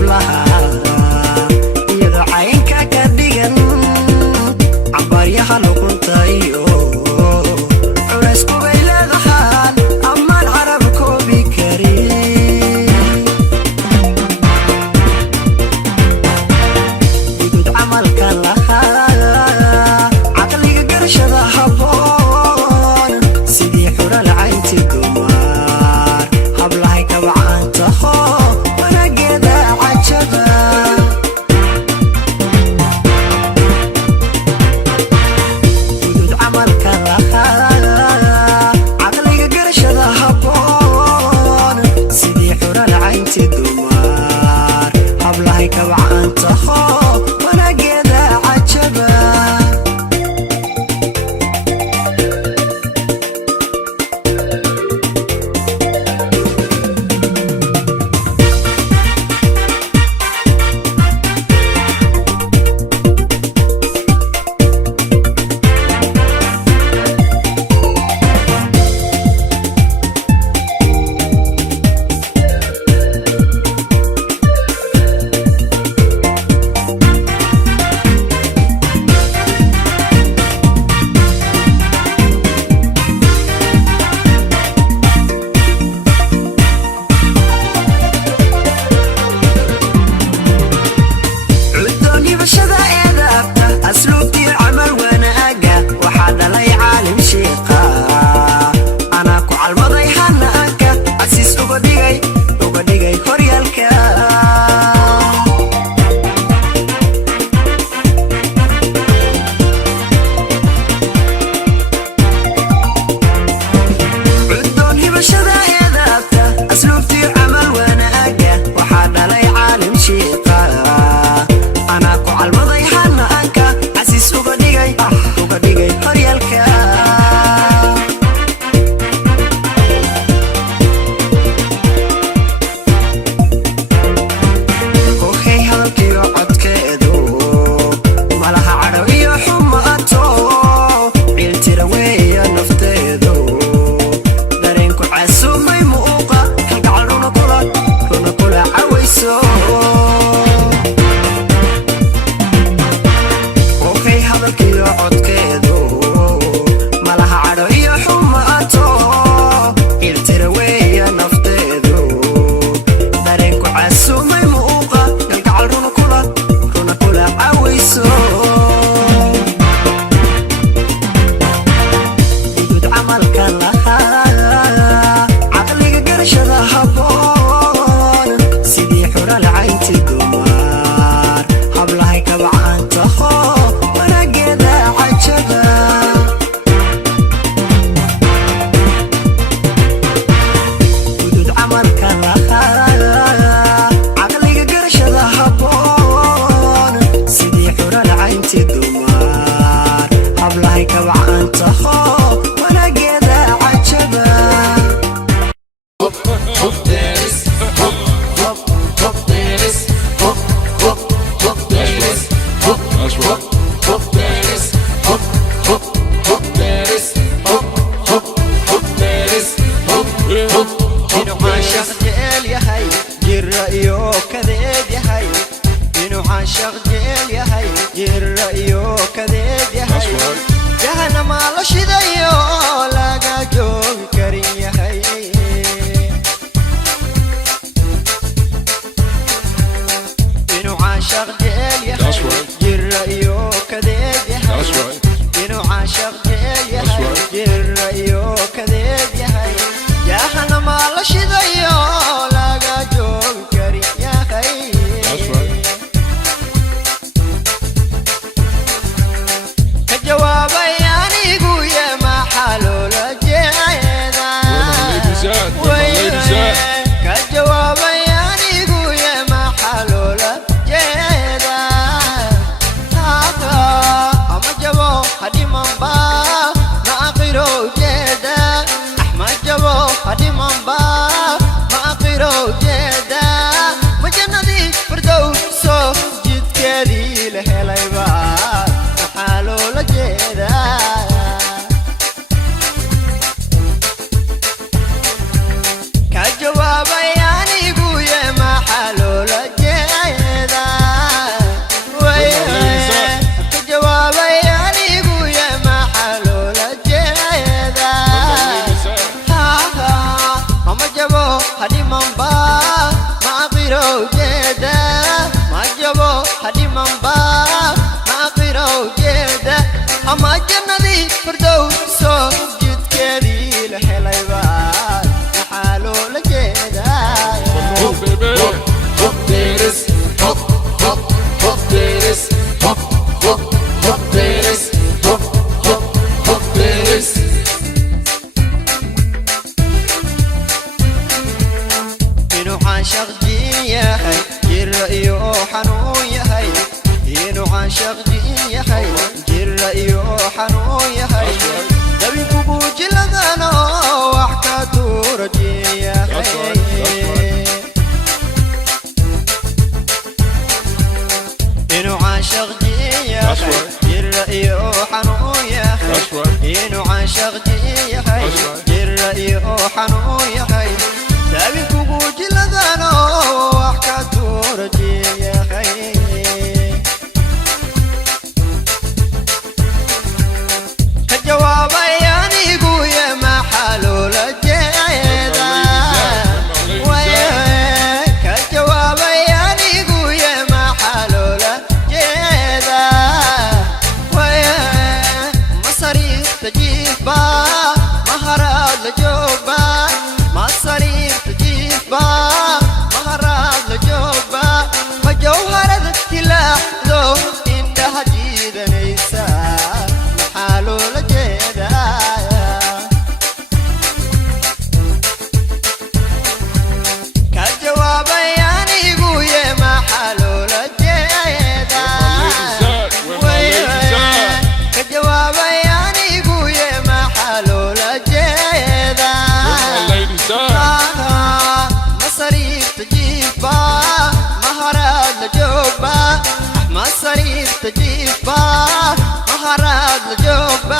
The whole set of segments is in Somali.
hablaha iyadoo caynka ka dhigan cabaaryaha luqunta iyo culays kubay leedahaan ammaan carab koobi karin gudud camalka lahaa caqliga garashada habboon sidii xural caynti dumar hablahay kabacaan taho wanageeda cajaba gudud camalka lahaa caqliga garashada habboon sidii xural caynti dumar hablahay kabacaan taho wanageeda cajaba أسلوبتي عمل وناقة وحدا لي عالم شيقة أنا كو عالمضي حناكة عسيس أوبديغي كوريالكا عدوني بشدا يدابتا أسلوبتي عمل وناقة وحدا لي عالم شيقة أنا كو عالمضي حناكة عسيس أوبديغي كوريالكا كوخي هالكيو عدكيدو مالها عربية حماتو عيلتي روية نفتيدو دارينكو عاسو ميموقة هالقعال رونا كولا عويسو كوخي هالكيو عدكيدو مالها عربية حماتو عيلتي روية نفتيدو دارينكو عاسو ميموقة هالقعال رونا كولا عويسو gudud camalka lahaa caqliga garashada habboon sidii xural caynti dumar hablahay kabacaan taho wanageeda cajaba gudud camalka lahaa caqliga garashada habboon sidii xural caynti dumar hablahay kabacaan taho wanageeda cajaba إنو عاشق جيل يهي جرأيو كذيب يهي إنو عاشق جيل يهي جرأيو كذيب يهي جهنم على شديو لاقا جوم كريم يهي إنو عاشق جيل يهي جرأيو كذيب يهي إنو عاشق جيل يهي جرأيو كذيب يهي جهنم على شديو لاقا جوم كريم يهي كجوابي أنيقو يا محلو لجينا كجوابي أنيقو يا محلو لجينا أما جبو هدي منبا ما أقيرو جيدا أحمد جبو هدي منبا ما جغجي حي الرأي وحنو يا حي تابي كوجي لذانو وحكاتو رجي يا حي كجواب يعني قوية ما حلو لجيدا كجواب يعني قوية ما حلو لجيدا مصاريف تجيبا مهارات لجوبا مصاريف تجيبا مهارات لجوبا فجوهرة تلاحظو إنها جيدا نيسا محالو لجيدا كالجواب يعني قوية محالو لجيدا كالجواب يعني قوية محالو لجيدا مصاريف تجيبا مهارات لجوبا مصاريف تجيبا مهارات لجوبا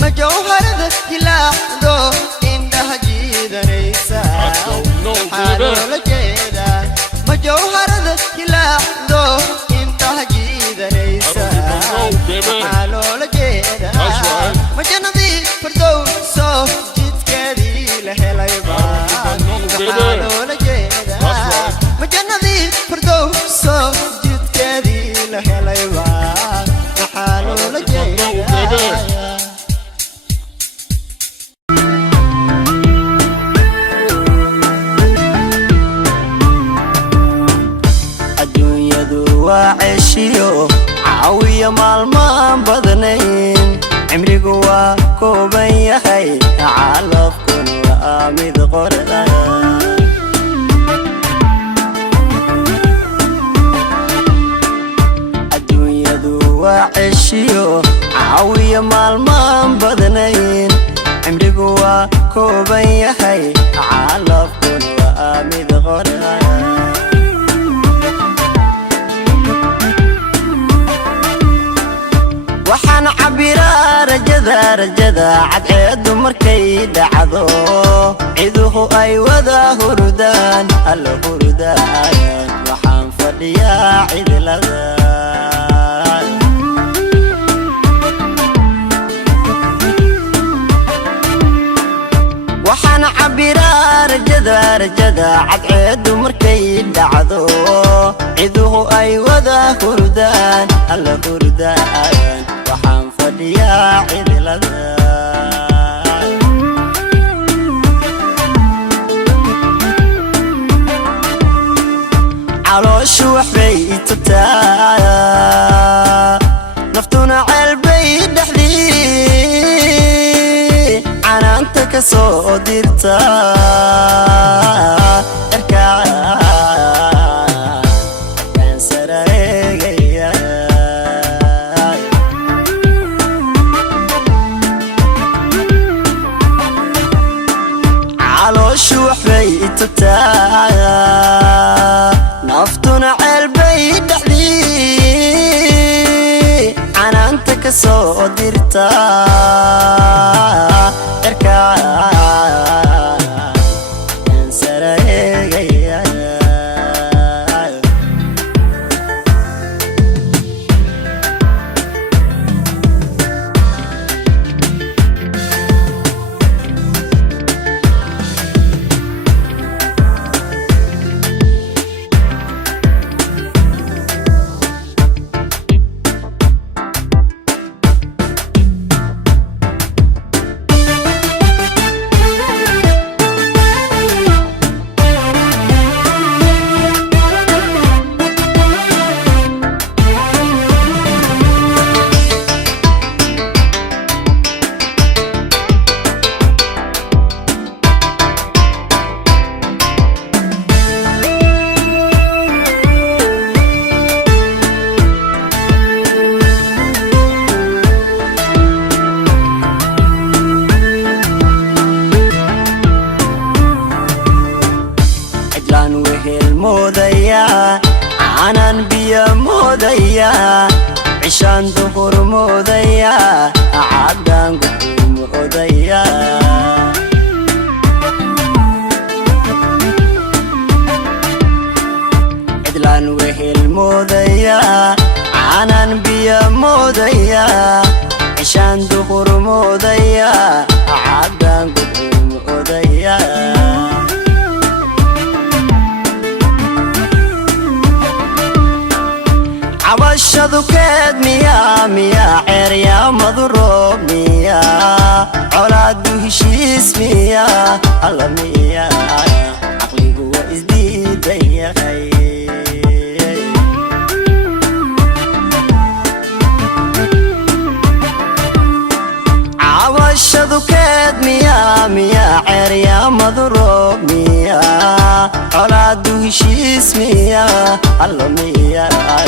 مجوهر تلاحظو إنها جيدا نيسا حالو لجيدا مجوهر تلاحظو إنها جيدا نيسا حالو لجيدا مجنبي فردوسو جيت كذي لهلايبا حالو لجيدا مجنبي فردوسو جيت كذي لهلايبا حالو لجيدا وعشيو عاوية مالمان بدنين عمريقو وكوبان يحي عالفكن وآمد قرآن الدنيا دو وعشيو عاوية مالمان بدنين عمريقو وكوبان يحي عالفكن وآمد قرآن waxaan cabiraa rajada cadceedu markay dhacdo ciduhu ay wada hurdaan alla hurdaan waxaan fadhiyaa cidlada waxaan cabiraa rajada cadceedu markay dhacdo ciduhu ay wada hurdaan alla hurdaan waxaan fadhiyaa cidlada calooshu waxbay itataa naftuna ceelbay dhexdii canaanta ka soo dirta naftuna ceelbay dhexdii canaanta ka soo dirta عشان ظهور موديا عدان قدوم moodaya cidlaan wehel moodaya aanan biyo moodaya cishaan duqur moodaya caddaan gudcur moodaya cabashadu keed miyaa ceeryaamadu roob miyaa colaadu heshiis miyaa alla miyaa caqligu waa isdiidan yahay cabashadu keed miyaa ceeryaamadu roob miyaa colaadu heshiis miyaa alla miyaa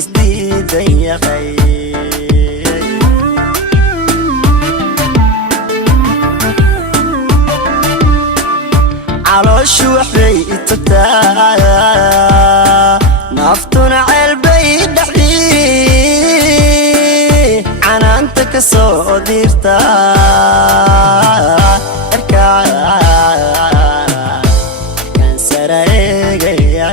isdiidan yahay calooshu waxbay itagtaa naftuna ceelbay dhexdii canaanta ka soo dirta erkaan sara eegaya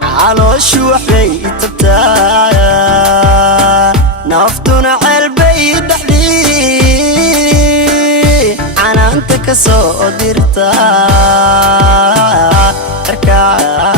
calooshu waxbay itagtaa naftuna ceelbay dhexdii canaanta ka soo dirta erkaa